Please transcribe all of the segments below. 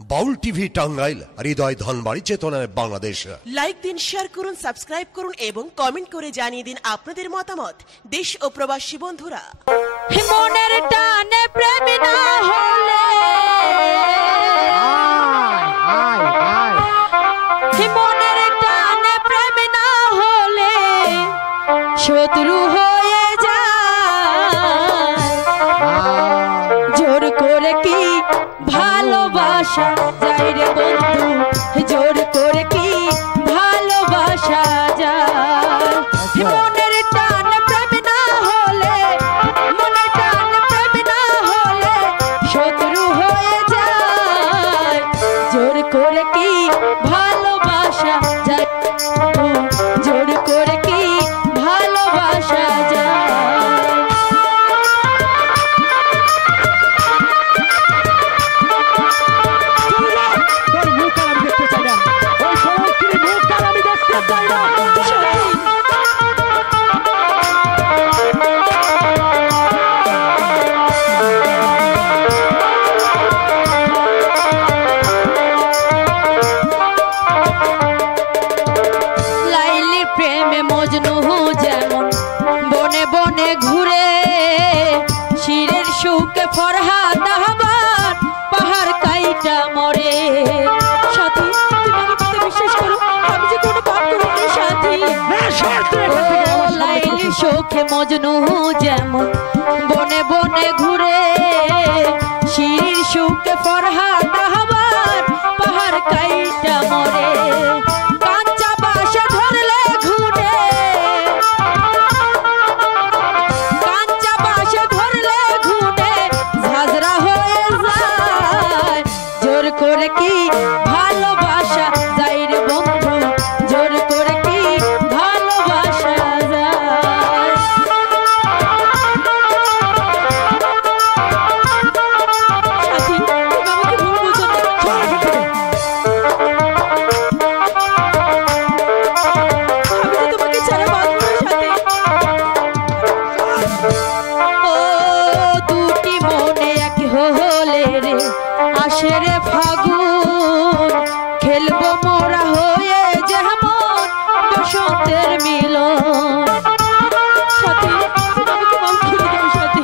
বাউল TV Tangail, হৃদয় ধনবাড়ি, চেতনায় Bangladesh. Like দিন, share করুন, সাবস্ক্রাইব করুন এবং কমেন্ট করে জানিয়ে দিন আপনাদের মতামত। দেশ ও প্রবাসী বন্ধুরা, মনের টানে প্রেম না হলে, মনের টানে প্রেম না হলে শত্রু হয়ে যায়। জোর করে কি ভালোবাসা যায় রে বন্ধু, জোর করে কি ভালোবাসা যায়। মনের টান প্রেম না হলে, মনের টান প্রেম না হলে শত্রু হয়ে যায়। জোর করে কি ভালোবাসা যায়, জোর করে কি ভালোবাসা যায়। প্রেমে মজনু যেমন বনে বনে ঘুরে, শিরের সুখে ফরহাদ আহ্বান পাহাড় কাইটা মরে। সাথী তুমি আমার কথা বিশ্বাস করো, আমি যে কোনো পাপ করিনি সাথী। লাইলির সুখে মজনু যেমন বনে বনে ঘুরে, শিরের সুখে ফরহাদ আহ্বান পাহাড় কাইটা মরে। করে কি ভালোবাসা যায় রে বন্ধু, জোর করে কি ভালোবাসা যায়। সাথী তুমি আমাকে ভুল বুঝো না, আমি তো তোমাকে ছাড়া বাঁচব না সাথী। ও দুটি মনে এক হলে রে আসে রে ফাগুন, খেলবো মোরা হয়ে যেমন বসন্তের মিলন। সাথী আমাকে মাফ করে দাও সাথী।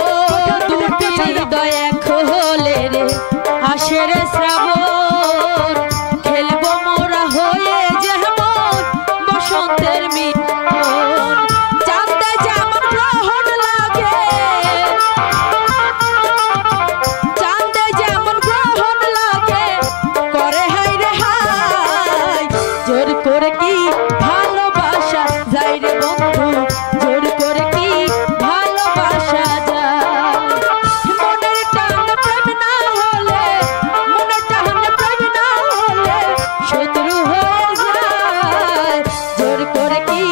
ও দুটি হৃদয় এক হলে রে আসে রে শ্রাবণ, খেলবো মোরা হয়ে যেমন বসন্তের মিলন। চাঁদে যেমন গ্রহণ লাগে, জোর করে কি ভালোবাসা যায় রে বন্ধু, জোর করে কি ভালোবাসা যায়। মনের টান প্রেম না হলে, মনের টান প্রেম না হলে শত্রু হয়ে যায়। জোর করে কি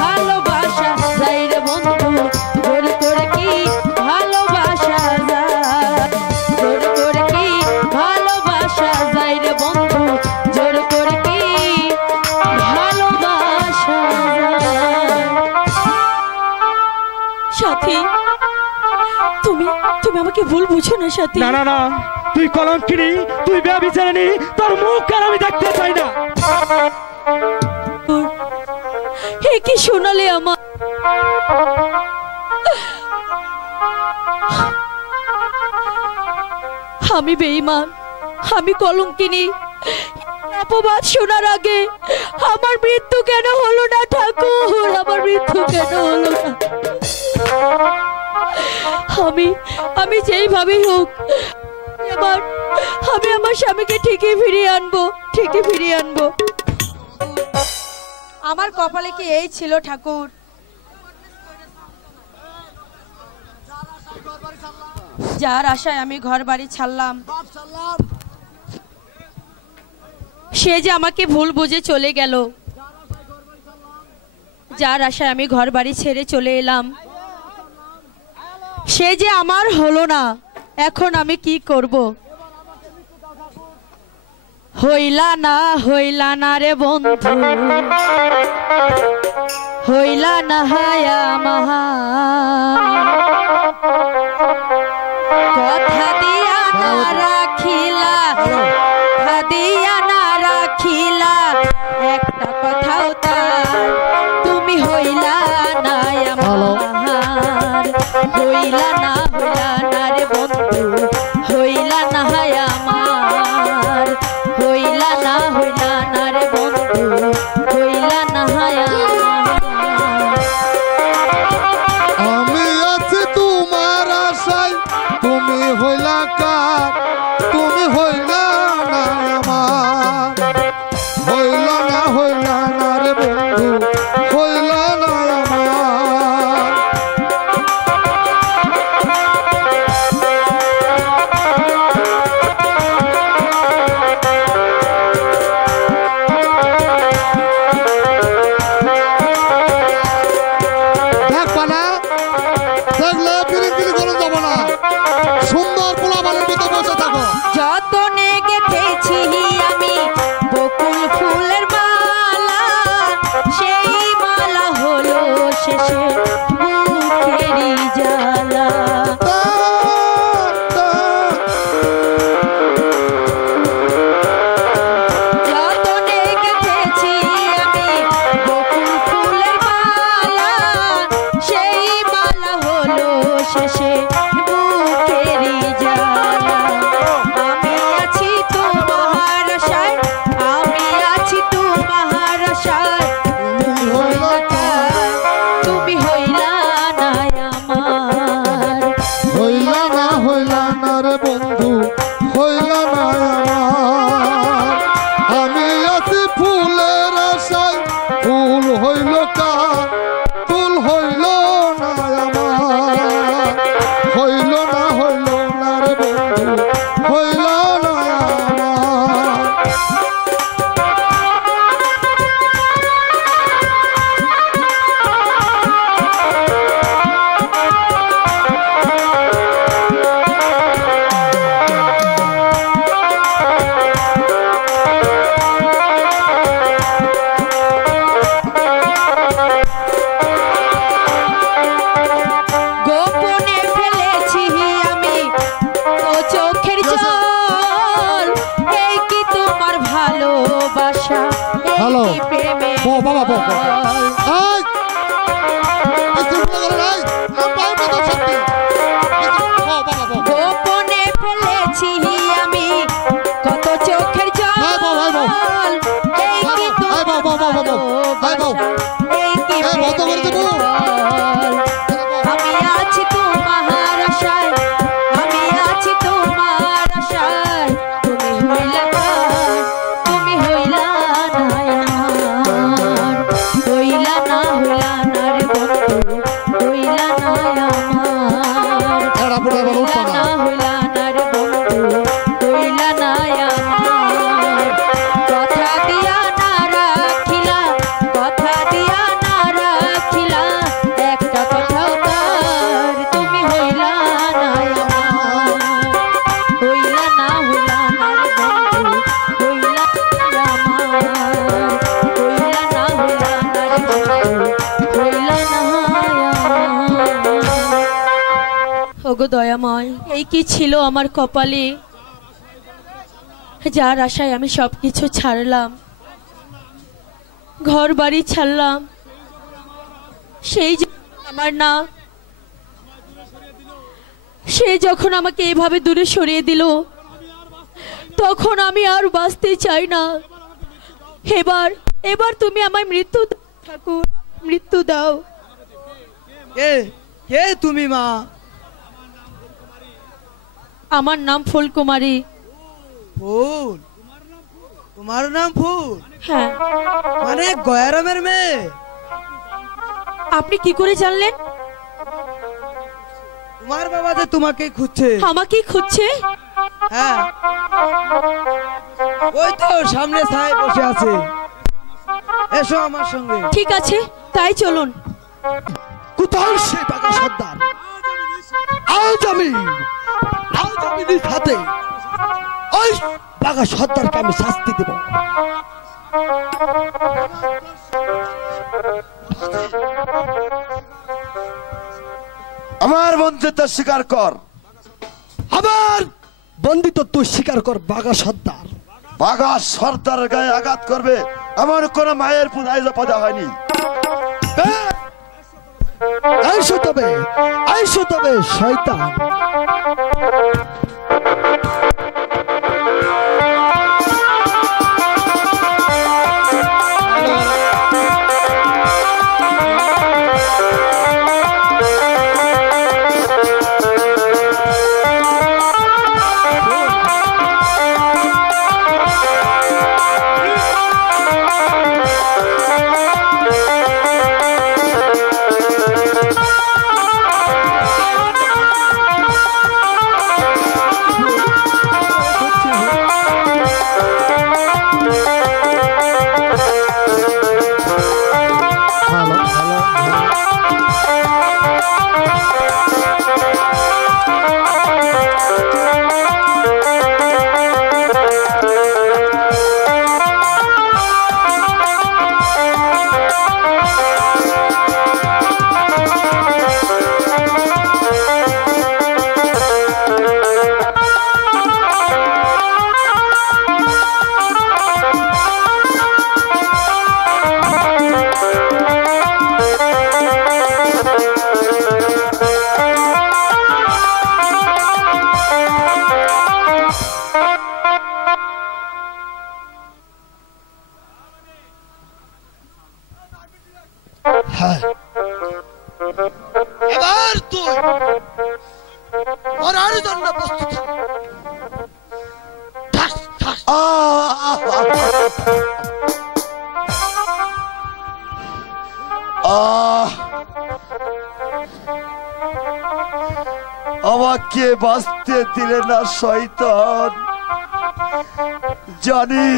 ভালোবাসা যায় রে বন্ধু, জোর করে কি ভালোবাসা যায়। জোর করে কি ভালোবাসা যায় রে বন্ধু, জোর করে কি ভালোবাসা যায়। সাথী তুমি তুমি আমাকে ভুল বুঝো না সাথী। না না না, তুই কলঙ্কিনী, তুই ব্যভিচারিণী, তোর মুখ আর আমি দেখতে চাই না। হে কি শোনালে আমার, আমি বেঈমান, আমি কলঙ্কিনী। অপবাদ শোনার আগে আমার মৃত্যু কেন হলো না ঠাকুর, আমার মৃত্যু কেন হলো না। আমি যেইভাবেই হোক আমি আমার স্বামীকে ঠিকই ফিরিয়ে আনবো, ঠিকই ফিরিয়ে আনবো। আমার কপালে কি এই ছিল ঠাকুর, যার আশায় আমি ঘর বাড়ি ছাড়লাম, সে যে আমাকে ভুল বুঝে চলে গেল। যার আশায় আমি ঘর বাড়ি ছেড়ে চলে এলাম, সে যে আমার হলো না। এখন আমি কি করব? হইলা না রে বন্ধু, হইলা না হায়া মহা, কথা দিয়া না রাখিলা দিয়া না রাখিলা একটা কথাও তার তুমি হইলা না আমার হইলা না রে বন্ধু হইলা না আমার হইলা না রে বন্ধু হইলা না আমি আছি তোমার আশায় তুমি হইলা কার তুমি হইলা না আমার হইলা না রে বন্ধু হইলা না আমার দেখ পানা দেখলে পিরিপিরি করে যাবো না সুন্দর পোলা বালের মতো বসে থাকো যতনে গেথেছি আমি বকুল ফুলের মালা সেই মালা হলো শেষে বুকেরই জ্বালা যতনে গেথেছি আমি বকুল ফুলের মালা সেই মালা হলো শেষে বুকেরই জ্বালা আমি আছি তোমার আশায় আমি আছি তোমার আশায় তুমি হইলা না আমার হইলা না রে বন্ধু হইলা না আমার আমি আছি ফুলের আশায় ফুল হইল কার ফুল হইল না আমার হইল না রে বন্ধু হইল না আমার গোপনে ফেলেছি আমি ও চোখের জল এই কি তোমার ভালোবাসা এই হ্যালো। কি প্রেমের বল, বাবা, বল, বল। ফল? এই বিশৃঙ্খলা করে নাই আমি পারবো তো সত্যি বাবা গোপনে ফেলেছি আমি কত চোখের জল হাই বাবা, হাই বাবা। এই কি হাই বাবা, তোমার বাবা, বাবা, হাই বাবা। ভালোবাসা এই কি এই বন্ধ করে প্রেমের দেবো। ফল? আমি আছি তোমার আশায় আমি আছি তোমার আশায় তুমি হইলা কার তুমি হইলা না আমার হইলা না রে বন্ধু হইলা না আমার এরা পুরো এবার উঠতো না হইলা না রে বন্ধু হইলা না আমার কথা দিয়া না রাখিলা কথা দিয়া না রাখিলা একটা কথাও তার তুমি হইলা না আমার হইলা না রে বন্ধু হইলা না আমার হইলা না রে বন্ধু হইলা না আমার ওগো দয়াময় এই কি ছিল আমার কপালে যার আশায় আমি সবকিছু ছাড়লাম ঘর বাড়ি ছাড়লাম সেই যে আমার না সে যখন আমাকে এভাবে দূরে সরিয়ে দিল তখন আমি আর বাঁচতে চাই না এবার এবার তুমি আমায় মৃত্যু দাও ঠাকুর মৃত্যু দাও কে কে তুমি মা আমার নাম ফুলকুমারী ফুল তোমার নাম ফুল হ্যাঁ মানে গয়ারামের মেয়ে আপনি কি করে জানলেন তোমার বাবা যে তোমাকে খুঁজছে আমাকে খুঁজছে হ্যাঁ ওই তো সামনে ছায় বসে আছে এসো আমার সঙ্গে ঠিক আছে তাই চলুন কোথাও সে বাঘা সর্দার আজ আমি নিজ হাতে ওই বাঘা সর্দারকে আমি শাস্তি দেব আমার বন্ধুত্ব স্বীকার কর। আমার বন্দিত তুই স্বীকার কর বাঘা সর্দার। বাঘা সর্দারের গায়ে আঘাত করবে এমন কোন মায়ের পূজায় পদা হয়নি। আইসো তবে শয়তান। এবার তুই মরার জন্য প্রস্তুত। আমাকে বাঁচতে দিলে না শয়তান। জানি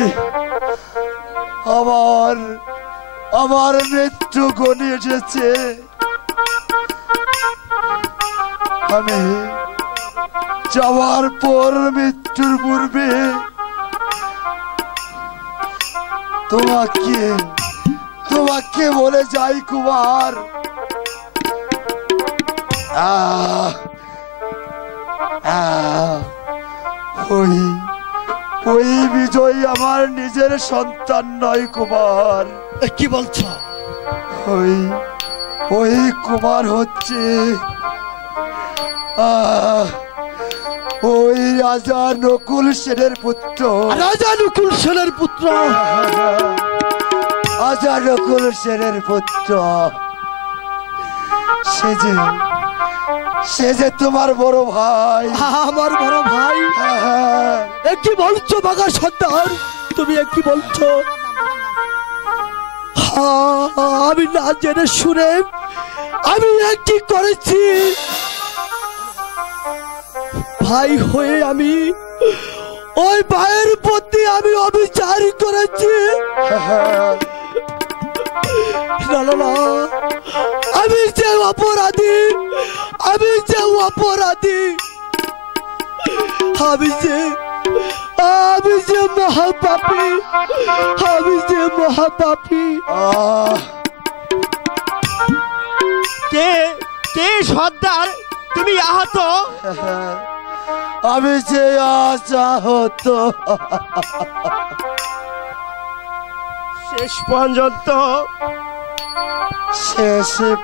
আমার মৃত্যু ঘনিয়ে এসেছে। আমি যাওয়ার পর মৃত্যুর পূর্বে তোমাকে বলে যাই কুমার, ওই বিজয় আমার নিজের সন্তান নয় কুমার। কি বলছো? ওই কুমার হচ্ছে ওই রাজা নকুল সেনের পুত্র। রাজা নকুল সেনের পুত্র? রাজা নকুল সেনের পুত্র। সে যে তোমার বড় ভাই। আমার বড় ভাই? কি বলছো বাঘা সর্দার? তুমি কি বলছো? আমি না জেনে শুনে আমি কি করেছি? ভাই হয়ে আমি ওই ভাইয়ের প্রতি আমি অবিচার করেছি। না না না, আমি যে অপরাধী, আমি যে মহাপাপী, আমি যে মহাপাপী। কে সর্দার তুমি আহত? আমি যে আহত। শেষ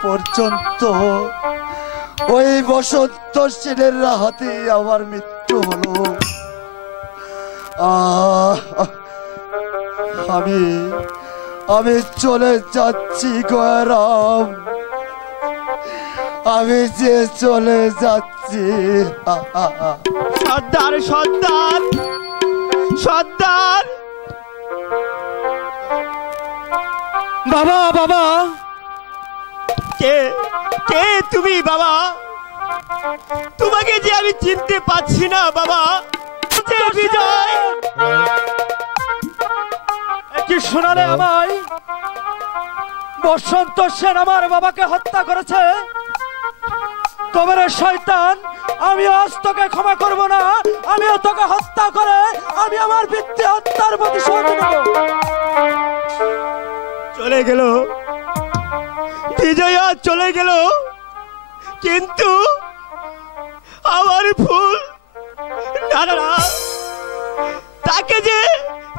পর্যন্ত ওই বসন্ত সেনের হাতে আমার মৃত্যু হলো। আমি চলে যাচ্ছি গয়রাম, আমি যে চলে যাচ্ছি। সর্দার সর্দার সর্দার। বাবা বাবা, কে তুমি বাবা? তোমাকে যে আমি চিনতে পাচ্ছি না বাবা। বিজয় কি শোনালে আমায়? বসন্ত সেন আমার বাবাকে হত্যা করেছে। তবে শয়তান, আমি আজ তোকে ক্ষমা করবো না। আমিও তোকে হত্যা করে আমি আমার পিতৃ হত্যার প্রতিশোধ নেব। চলে গেল বিজয়া, চলে গেল, কিন্তু আমার ফুল না না না,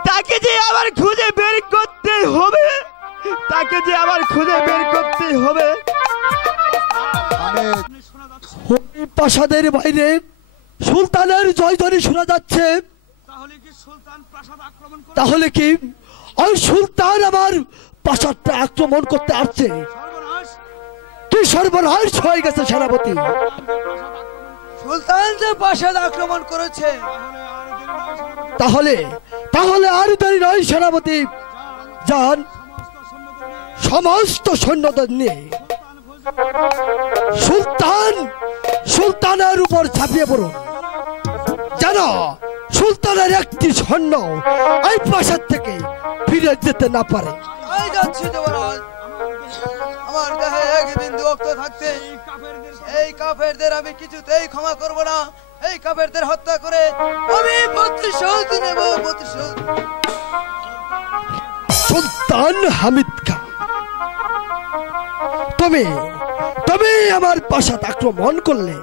তাকে যে আবার খুঁজে বের করতে হবে, তাকে যে আবার খুঁজে বের করতে হবে। প্রাসাদের বাইরে সুলতানের জয়ধ্বনি শোনা যাচ্ছে। তাহলে কি ওই সুলতান আমার প্রাসাদটা আক্রমণ করতে আসছে? কি সর্বনাশ হয়ে গেছে সেনাপতি! সুলতান যে প্রাসাদ আক্রমণ করেছে। তাহলে তাহলে আর দেরি নয় সেনাপতি, যান সমস্ত সৈন্যদের নিয়ে সুলতানের উপর ঝাঁপিয়ে পড়ুন, যেন সুলতানের একটি সৈন্য এই প্রাসাদ থেকে ফিরে যেতে না পারে। যাচ্ছি যুবরাজ, আমার দেহে এক বিন্দু রক্ত থাকতে এই কাফেরদের আমি কিছুতেই ক্ষমা করব না। এই কাফেরদের হত্যা করে আমি প্রতিশোধ নেব, প্রতিশোধ। সুলতান হামিদ খান, তুমি আমার প্রাসাদ আক্রমণ করলে,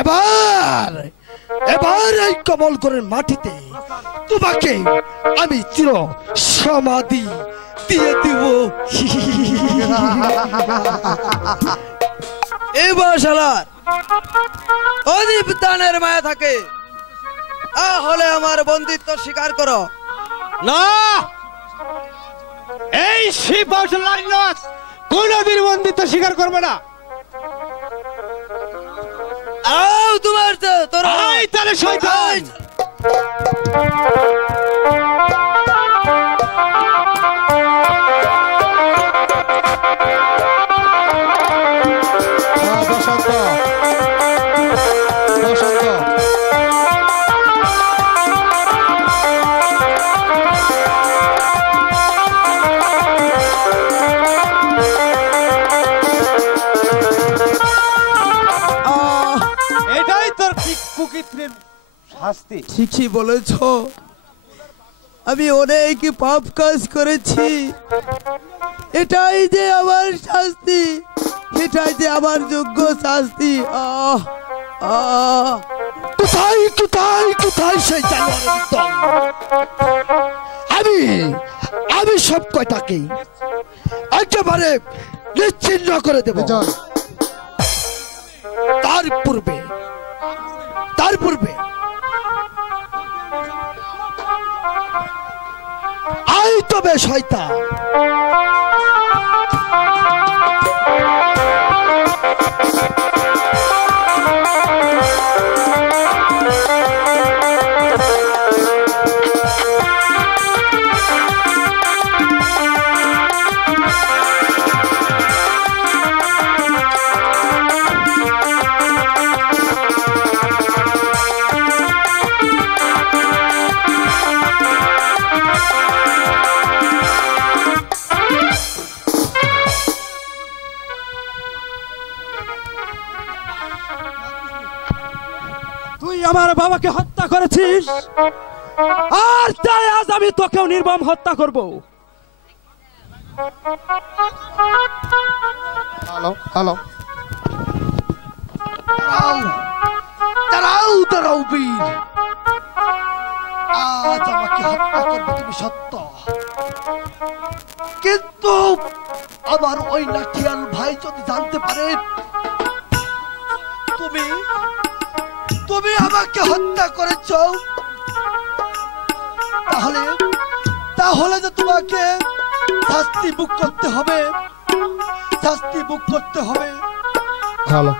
এবার এই কমলগড়ের মাটিতে তোমাকে আমি চির সমাধি দিয়ে দিব। এবার শালার অদীপ দানের মায়া থাকে, তাহলে আমার বন্দিত্ব স্বীকার করো। না, এই শিবলাস কোনদিন বন্দিত্ব স্বীকার করবে না। তোমার তোরা তাহলে শয়তান শাস্তি। ঠিকই বলেছ, আমি অনেক পাপ কাজ করেছি, এটাই যে আমার শাস্তি, এটাই যে আমার যোগ্য শাস্তি। কোথায় কোথায় কোথায় সেই জানোয়ারের দল? আমি সব কয়টাকে একেবারে নিশ্চিহ্ন করে দেব। তার পূর্বে আই তবে শয়তান, আমার বাবাকে হত্যা করেছিস, আর তাই আজ আমি তোকেও নির্মম হত্যা করব। দাঁড়াও বীর, আজ আমাকে হত্যা করবে তুমি সত্য, কিন্তু আমার ওই লাঠিয়াল ভাই যদি জানতে পারে তুমি আমাকে হত্যা করেছ, তাহলে যে তোমাকে শাস্তি ভোগ করতে হবে, শাস্তি ভোগ করতে হবে। ভালো,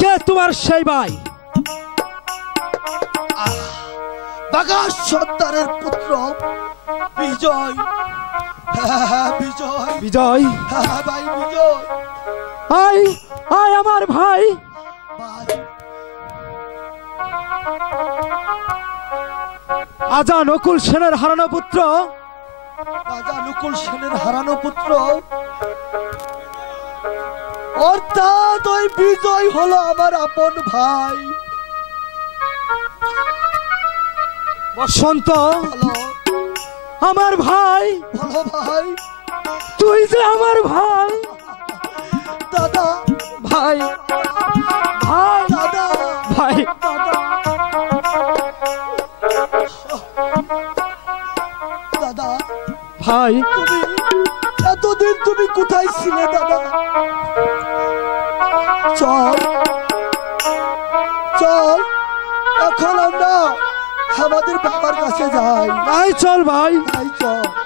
কে তোমার সেই ভাই? বাঘা সর্দারের পুত্র বিজয়। বিজয় ভাই বিজয়, আয় আমার ভাই। রাজা নকুল সেনের হারানো পুত্র, অর্থাৎ ওই বিজয় হলো আমার আপন ভাই। বসন্ত আমার ভাই, বলো ভাই, তুই যে আমার ভাই। দাদা, ভাই ভাই ভাই। দাদা ভাই তুমি এতদিন তুমি কোথায় ছিলে দাদা? চল চল এখন আমরা আমাদের বাবার কাছে যাই। ভাই চল ভাই। চল।